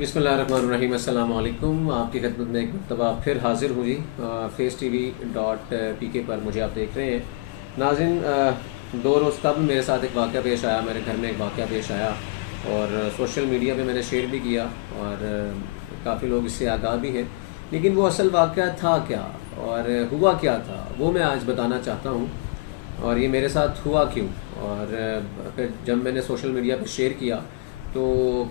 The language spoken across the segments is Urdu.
بسم اللہ الرحمن الرحیم۔ السلام علیکم۔ آپ کی خدمت میں ایک مرتبہ پھر حاضر ہوں جی۔ فیس ٹی وی .pk پر مجھے آپ دیکھ رہے ہیں ناظرین۔ 2 روز قبل میرے ساتھ ایک واقعہ پیش آیا، میرے گھر میں ایک واقعہ پیش آیا اور سوشل میڈیا پہ میں نے شیئر بھی کیا اور کافی لوگ اس سے آگاہ بھی ہیں، لیکن وہ اصل واقعہ تھا کیا اور ہوا کیا تھا وہ میں آج بتانا چاہتا ہوں، اور یہ میرے ساتھ ہوا کیوں۔ اور پھر جب میں نے سوشل میڈیا پہ شیئر کیا تو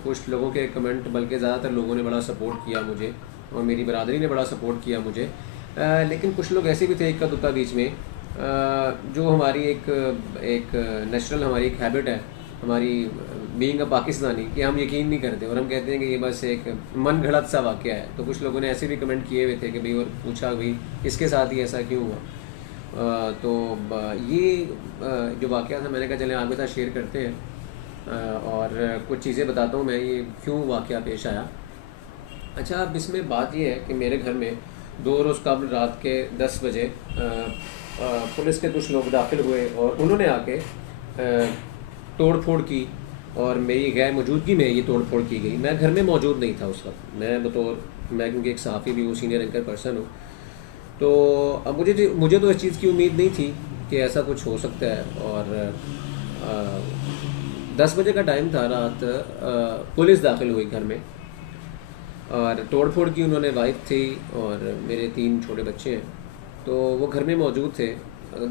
کچھ لوگوں کے کمنٹ، بلکہ زیادہ تر لوگوں نے بڑا سپورٹ کیا مجھے اور میری برادری نے بڑا سپورٹ کیا مجھے، لیکن کچھ لوگ ایسے بھی تھے اکا دکا بیچ میں، جو ہماری ایک نیچرل ہماری ایک ہیبٹ ہے ہماری بینگ اے پاکستانی، کہ ہم یقین نہیں کرتے اور ہم کہتے ہیں کہ یہ بس ایک من گھڑت سا واقعہ ہے۔ تو کچھ لوگوں نے ایسے بھی کمنٹ کیے ہوئے تھے کہ بھئی، اور پوچھا بھئی اس کے ساتھ ہی ایسا کیوں ہوا۔ تو یہ جو واقعہ تھا، میں نے کہا چلیں آپ کے ساتھ شیئر کرتے ہیں اور کچھ چیزیں بتاتا ہوں میں یہ کیوں واقعہ پیش آیا۔ اچھا، اب اس میں بات یہ ہے کہ میرے گھر میں 2 روز قبل رات کے 10 بجے پولیس کے کچھ لوگ داخل ہوئے اور انہوں نے آ کے توڑ پھوڑ کی، اور میری غیر موجودگی میں یہ توڑ پھوڑ کی گئی۔ میں گھر میں موجود نہیں تھا اس وقت، میں کیونکہ ایک صحافی بھی ہوں، سینئر اینکر پرسن ہوں، تو اب مجھے تو اس چیز کی امید نہیں تھی کہ ایسا کچھ ہو سکتا ہے۔ اور 10 بجے کا ٹائم تھا رات، پولیس داخل ہوئی گھر میں اور توڑ پھوڑ کی۔ انہوں نے، وائف تھی اور میرے 3 چھوٹے بچے ہیں، تو وہ گھر میں موجود تھے۔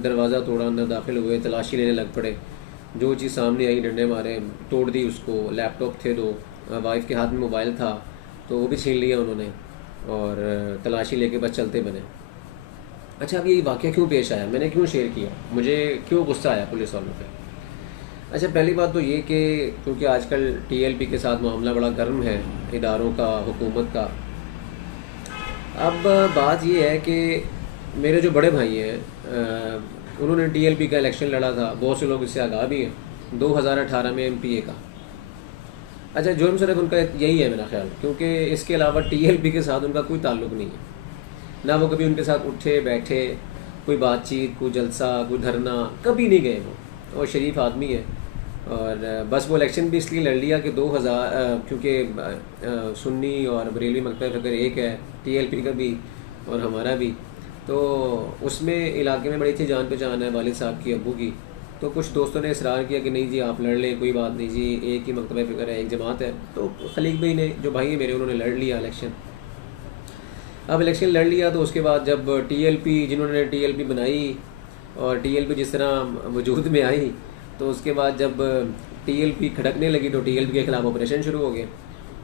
دروازہ توڑا، اندر داخل ہوئے، تلاشی لینے لگ پڑے، جو چیز سامنے آئی ڈنڈے مارے، توڑ دی اس کو۔ لیپ ٹاپ تھے 2، وائف کے ہاتھ میں موبائل تھا تو وہ بھی چھین لیا انہوں نے، اور تلاشی لے کے بس چلتے بنے۔ اچھا، اب یہ واقعہ کیوں پیش آیا، میں نے کیوں شیئر کیا، مجھے کیوں غصہ آیا پولیس والوں پہ۔ اچھا، پہلی بات تو یہ کہ کیونکہ آج کل TLP کے ساتھ معاملہ بڑا گرم ہے، اداروں کا، حکومت کا۔ اب بات یہ ہے کہ میرے جو بڑے بھائی ہیں، انہوں نے TLP کا الیکشن لڑا تھا، بہت سے لوگ اس سے آگاہ بھی ہیں، 2018 میں MPA کا۔ اچھا، جرم صرف ان کا یہی ہے میرا خیال، کیونکہ اس کے علاوہ TLP کے ساتھ ان کا کوئی تعلق نہیں ہے، نہ وہ کبھی ان کے ساتھ اٹھے بیٹھے، کوئی بات چیت، کوئی جلسہ، کوئی دھرنا، کبھی نہیں گئے وہ، اور شریف آدمی ہے۔ اور بس وہ الیکشن بھی اس لیے لڑ لیا کہ کیونکہ سنی اور بریلوی مکتب فکر ایک ہے، TLP کا بھی اور ہمارا بھی، تو اس میں علاقے میں بڑی تھی جان پہچان ہے والد صاحب کی، ابو کی۔ تو کچھ دوستوں نے اصرار کیا کہ نہیں جی آپ لڑ لیں، کوئی بات نہیں جی، ایک ہی مکتب فکر ہے، ایک جماعت ہے۔ تو خلیق بھائی نے، جو بھائی ہیں میرے، انہوں نے لڑ لیا الیکشن۔ اب الیکشن لڑ لیا تو اس کے بعد جب TLP، جنہوں نے TLP بنائی اور TLP جس طرح وجود میں آئی، تو اس کے بعد جب TLP کھڑکنے لگی تو TLP کے خلاف آپریشن شروع ہو گئے۔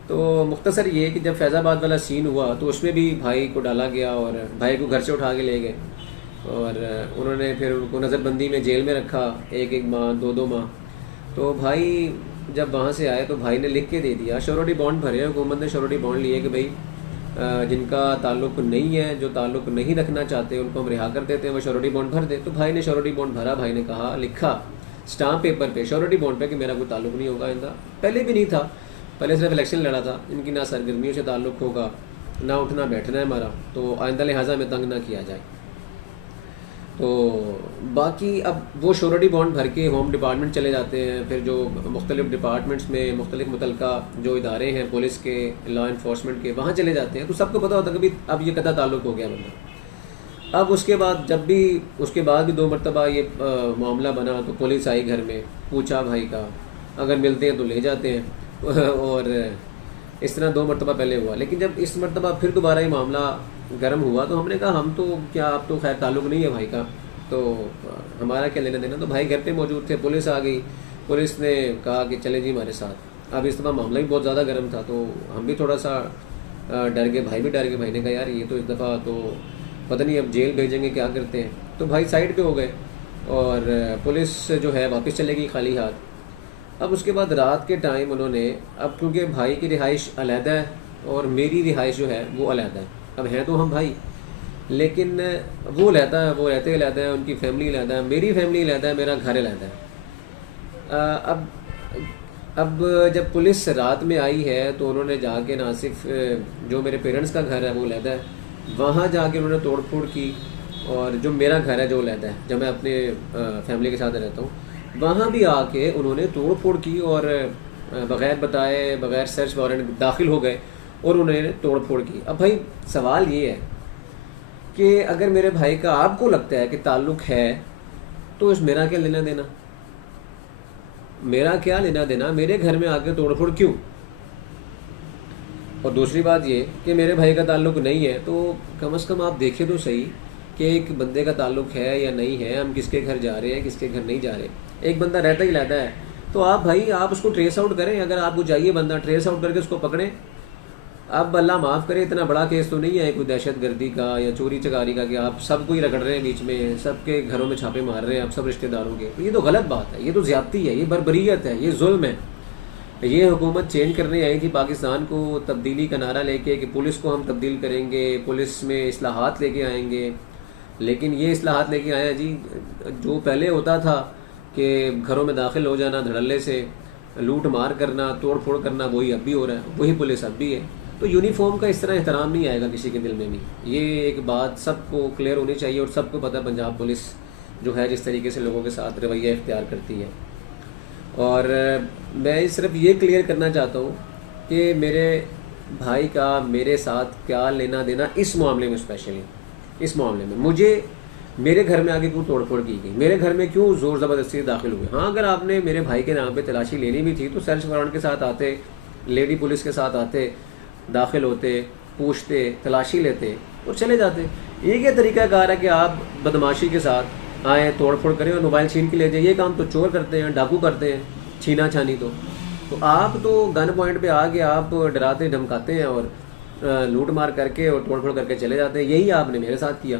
تو مختصر یہ کہ جب فیض آباد والا سین ہوا تو اس میں بھی بھائی کو ڈالا گیا اور بھائی کو گھر سے اٹھا کے لے گئے، اور انہوں نے پھر ان کو نظر بندی میں جیل میں رکھا 1 ماہ 2 ماہ۔ تو بھائی جب وہاں سے آئے تو بھائی نے لکھ کے دے دیا، شورٹی بانڈ بھرے، حکومت نے شورٹی بانڈ لیے کہ بھائی جن کا تعلق نہیں ہے، جو تعلق نہیں رکھنا چاہتے، ان کو ہم رہا کر دیتے ہیں، وہ شورٹی بانڈ بھر دے۔ تو بھائی نے شورٹی بانڈ بھرا، بھائی نے کہا، لکھا اسٹامپ پیپر پہ، شورٹی بانڈ پہ، کہ میرا کوئی تعلق نہیں ہوگا ان کا، پہلے بھی نہیں تھا، پہلے صرف الیکشن لڑا تھا، ان کی نہ سرگرمیوں سے تعلق ہوگا، نہ اٹھنا بیٹھنا ہے ہمارا، تو آئندہ لہٰذا میں تنگ نہ کیا جائے۔ تو باقی اب وہ شورٹی بانڈ بھر کے ہوم ڈپارٹمنٹ چلے جاتے ہیں، پھر جو مختلف ڈپارٹمنٹس میں مختلف متعلقہ جو ادارے ہیں، پولیس کے، لا انفورسمنٹ کے، وہاں چلے جاتے ہیں، تو سب کو پتہ ہوتا ہے کہ اب یہ قطع تعلق ہو گیا بندہ۔ اب اس کے بعد اس کے بعد بھی 2 مرتبہ یہ معاملہ بنا تو پولیس آئی گھر میں، پوچھا بھائی کا، اگر ملتے ہیں تو لے جاتے ہیں، اور اس طرح 2 مرتبہ پہلے ہوا۔ لیکن جب اس مرتبہ پھر دوبارہ یہ معاملہ گرم ہوا تو ہم نے کہا ہم تو کیا، اب تو خیر تعلق نہیں ہے بھائی کا، تو ہمارا کیا لینا دینا۔ تو بھائی گھر پہ موجود تھے، پولیس آ گئی، پولیس نے کہا کہ چلیں جی ہمارے ساتھ۔ اب اس دفعہ معاملہ بھی بہت زیادہ گرم تھا تو ہم بھی تھوڑا سا ڈر گئے، بھائی بھی ڈر گئے، بھائی نے کہا یار یہ تو اس دفعہ تو پتہ نہیں اب جیل بھیجیں گے، کیا کرتے ہیں۔ تو بھائی سائڈ پہ ہو گئے اور پولیس جو ہے واپس چلے گئی خالی ہاتھ۔ اب اس کے بعد رات کے ٹائم انہوں نے، اب کیونکہ بھائی کی رہائش علیحدہ ہے اور میری رہائش جو ہے وہ علیحدہ ہے، اب ہیں تو ہم بھائی، لیکن وہ علیحدہ ہے، وہ رہتے علیحدہ ہیں، ان کی فیملی علیحدہ ہے، میری فیملی علیحدہ ہے، میرا گھر علیحدہ ہے۔ اب جب پولیس رات میں آئی ہے تو انہوں نے جا کے نہ صرف جو میرے پیرنٹس کا گھر ہے وہ علیحدہ ہے، وہاں جا کے انہوں نے توڑ پھوڑ کی، اور جو میرا گھر ہے جو علیحدہ ہے، جب میں اپنے فیملی کے ساتھ رہتا ہوں، وہاں بھی آ کے انہوں نے توڑ پھوڑ کی اور بغیر بتائے بغیر سرچ وارنٹ داخل ہو گئے اور انہوں نے توڑ پھوڑ کی. اب بھائی سوال یہ ہے کہ اگر میرے بھائی کا آپ کو لگتا ہے کہ تعلق ہے تو اس میرا کیا لینا دینا؟ میرا کیا لینا دینا میرے گھر میں آ کے توڑ پھوڑ کیوں؟ اور دوسری بات یہ کہ میرے بھائی کا تعلق نہیں ہے تو کم از کم آپ دیکھیں تو صحیح کہ ایک بندے کا تعلق ہے یا نہیں ہے, ہم کس کے گھر جا رہے ہیں کس کے گھر نہیں جا رہے. ایک بندہ رہتا ہی رہتا ہے تو آپ بھائی آپ اس کو ٹریس آؤٹ کریں, اگر آپ کو چاہیے بندہ ٹریس آؤٹ کر کے اس کو پکڑیں. اب اللہ معاف کرے اتنا بڑا کیس تو نہیں ہے کوئی دہشت گردی کا یا چوری چکاری کا کہ آپ سب کو ہی رگڑ رہے ہیں بیچ میں, سب کے گھروں میں چھاپے مار رہے ہیں آپ سب رشتہ داروں کے. یہ تو غلط بات ہے, یہ تو زیادتی ہے, یہ بربریت ہے, یہ ظلم ہے. یہ حکومت چینج کرنے آئی تھی پاکستان کو تبدیلی کا نعرہ لے کے کہ پولیس کو ہم تبدیل کریں گے, پولیس میں اصلاحات لے کے آئیں گے. لیکن یہ اصلاحات لے کے آئے جی جو پہلے ہوتا تھا کہ گھروں میں داخل ہو جانا دھڑلے سے, لوٹ مار کرنا, توڑ پھوڑ کرنا, وہی اب بھی ہو رہا ہے, وہی پولیس اب بھی ہے. تو یونیفارم کا اس طرح احترام نہیں آئے گا کسی کے دل میں بھی. یہ ایک بات سب کو کلیئر ہونی چاہیے, اور سب کو پتہ پنجاب پولیس جو ہے جس طریقے سے لوگوں کے ساتھ رویہ اختیار کرتی ہے. اور میں صرف یہ کلیئر کرنا چاہتا ہوں کہ میرے بھائی کا میرے ساتھ کیا لینا دینا اس معاملے میں, اسپیشلی اس معاملے میں. مجھے میرے گھر میں آگے کیوں توڑ پھوڑ کی گئی, میرے گھر میں کیوں زور زبردستی داخل ہوئے. ہاں اگر آپ نے میرے بھائی کے نام پہ تلاشی لینی بھی تھی تو سرچ وارنٹ کے ساتھ آتے, لیڈی پولیس کے ساتھ آتے, داخل ہوتے, پوچھتے, تلاشی لیتے اور چلے جاتے. یہ کیا طریقہ کار ہے کہ آپ بدماشی کے ساتھ آئیں, توڑ پھوڑ کریں اور موبائل چھین کے لے جائیں. یہ کام تو چور کرتے ہیں, ڈاکو کرتے ہیں, چھینا چھانی. تو آپ تو گن پوائنٹ پہ آ کے آپ ڈراتے دھمکاتے ہیں اور لوٹ مار کر کے اور توڑ پھوڑ کر کے چلے جاتے ہیں. یہی آپ نے میرے ساتھ کیا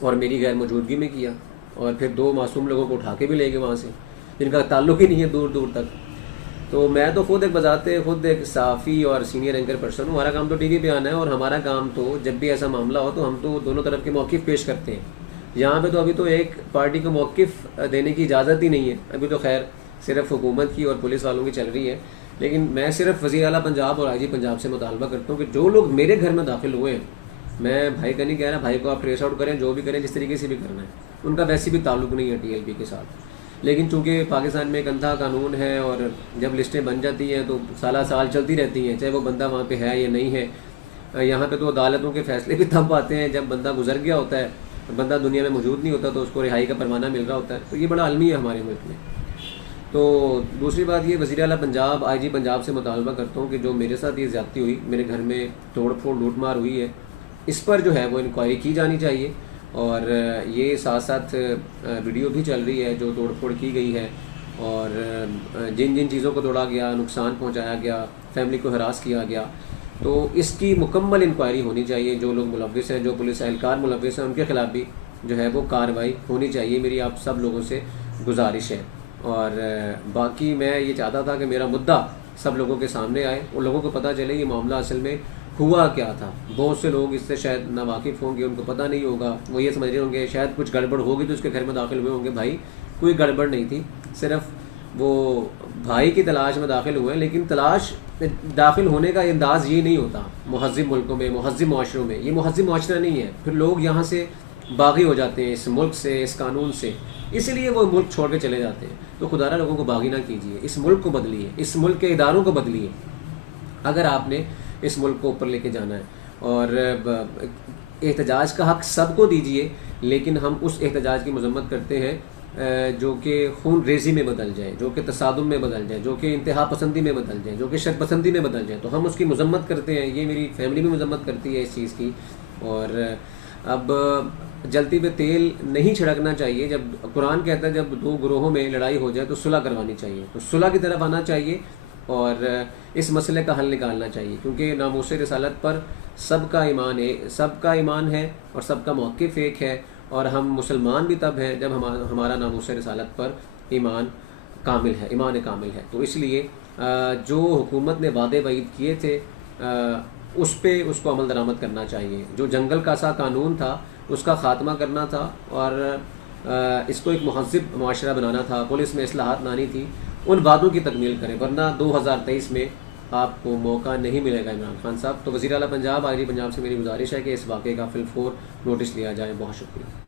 اور میری غیر موجودگی میں کیا, اور پھر 2 معصوم لوگوں کو اٹھا کے بھی لے گئے وہاں سے جن کا تعلق ہی نہیں ہے دور دور تک. تو میں تو خود ایک بذاتے خود ایک صحافی اور سینئر اینکر پرسن ہوں. ہمارا کام تو ٹی وی پہ آنا ہے, اور ہمارا کام تو جب بھی ایسا معاملہ ہو تو ہم تو دونوں طرف کے موقف پیش کرتے ہیں. یہاں پہ تو ابھی تو ایک پارٹی کو موقف دینے کی اجازت ہی نہیں ہے. ابھی تو خیر صرف حکومت کی اور پولیس والوں کی چل رہی ہے, لیکن میں صرف وزیر اعلیٰ پنجاب اور آئی جی پنجاب سے مطالبہ کرتا ہوں کہ جو لوگ میرے گھر میں داخل ہوئے ہیں, میں بھائی کا نہیں کہہ رہا, بھائی کو آپ ٹریس آؤٹ کریں, جو بھی کریں, جس طریقے سے بھی کرنا ہے. ان کا ویسے بھی تعلق نہیں ہے ٹی ایل پی کے ساتھ, لیکن چونکہ پاکستان میں ایک اندھا قانون ہے اور جب لسٹیں بن جاتی ہیں تو سالہ سال چلتی رہتی ہیں, چاہے وہ بندہ وہاں پہ ہے یا نہیں ہے. یہاں پہ تو عدالتوں کے فیصلے بھی تب آتے ہیں جب بندہ گزر گیا ہوتا ہے, بندہ دنیا میں موجود نہیں ہوتا تو اس کو رہائی کا پروانہ مل رہا ہوتا ہے. تو یہ بڑا عالمی ہے ہمارے ملک میں. تو دوسری بات یہ, وزیر اعلیٰ پنجاب آئی جی پنجاب سے مطالبہ کرتا ہوں کہ جو میرے ساتھ یہ زیادتی ہوئی, میرے گھر میں توڑ پھوڑ لوٹ مار ہوئی ہے, اس پر جو ہے وہ انکوائری کی جانی چاہیے. اور یہ ساتھ ساتھ ویڈیو بھی چل رہی ہے جو توڑ پھوڑ کی گئی ہے, اور جن جن چیزوں کو توڑا گیا, نقصان پہنچایا گیا, فیملی کو ہراس کیا گیا, تو اس کی مکمل انکوائری ہونی چاہیے. جو لوگ ملوث ہیں, جو پولیس اہلکار ملوث ہیں, ان کے خلاف بھی جو ہے وہ کارروائی ہونی چاہیے. میری آپ سب لوگوں سے گزارش ہے. اور باقی میں یہ چاہتا تھا کہ میرا مدعا سب لوگوں کے سامنے آئے, اور لوگوں کو پتہ چلے یہ معاملہ اصل میں ہوا کیا تھا. بہت سے لوگ اس سے شاید ناواقف ہوں گے, ان کو پتہ نہیں ہوگا, وہ یہ سمجھ رہے ہوں گے شاید کچھ گڑبڑ ہوگی تو اس کے گھر میں داخل ہوئے ہوں گے. بھائی کوئی گڑبڑ نہیں تھی, صرف وہ بھائی کی تلاش میں داخل ہوئے. لیکن تلاش داخل ہونے کا انداز یہ نہیں ہوتا مہذب ملکوں میں, مہذب معاشروں میں. یہ مہذب معاشرہ نہیں ہے. پھر لوگ یہاں سے باغی ہو جاتے ہیں اس ملک سے, اس قانون سے, اس لیے وہ ملک چھوڑ کے چلے جاتے ہیں. تو خدا را لوگوں کو باغی نہ کیجیے, اس ملک کو بدلیے, اس ملک کے اداروں کو بدلیے اگر آپ نے اس ملک کو اوپر لے کے جانا ہے. اور احتجاج کا حق سب کو دیجیے, لیکن ہم اس احتجاج کی مذمت کرتے ہیں جو کہ خون ریزی میں بدل جائے, جو کہ تصادم میں بدل جائے, جو کہ انتہا پسندی میں بدل جائے, جو کہ شر پسندی میں بدل جائے. تو ہم اس کی مذمت کرتے ہیں. یہ میری فیملی بھی مذمت کرتی ہے اس چیز کی. اور اب جلتی پہ تیل نہیں چھڑکنا چاہیے. جب قرآن کہتا ہے جب 2 گروہوں میں لڑائی ہو جائے تو صلح کروانی چاہیے, تو صلح کی طرف آنا چاہیے اور اس مسئلے کا حل نکالنا چاہیے. کیونکہ ناموس رسالت پر سب کا ایمان ہے اور سب کا موقف ایک ہے. اور ہم مسلمان بھی تب ہیں جب ہمارا ناموس رسالت پر ایمان کامل ہے. تو اس لیے جو حکومت نے وعدے وعید کیے تھے اس پہ اس کو عمل درآمد کرنا چاہیے. جو جنگل کا سا قانون تھا اس کا خاتمہ کرنا تھا, اور اس کو ایک مہذب معاشرہ بنانا تھا. پولیس میں اصلاحات لانی تھی. ان وعدوں کی تکمیل کریں, ورنہ 2023 میں آپ کو موقع نہیں ملے گا عمران خان صاحب. تو وزیر اعلیٰ پنجاب آئی جی پنجاب سے میری گزارش ہے کہ اس واقعے کا فی الفور نوٹس لیا جائے. بہت شکریہ.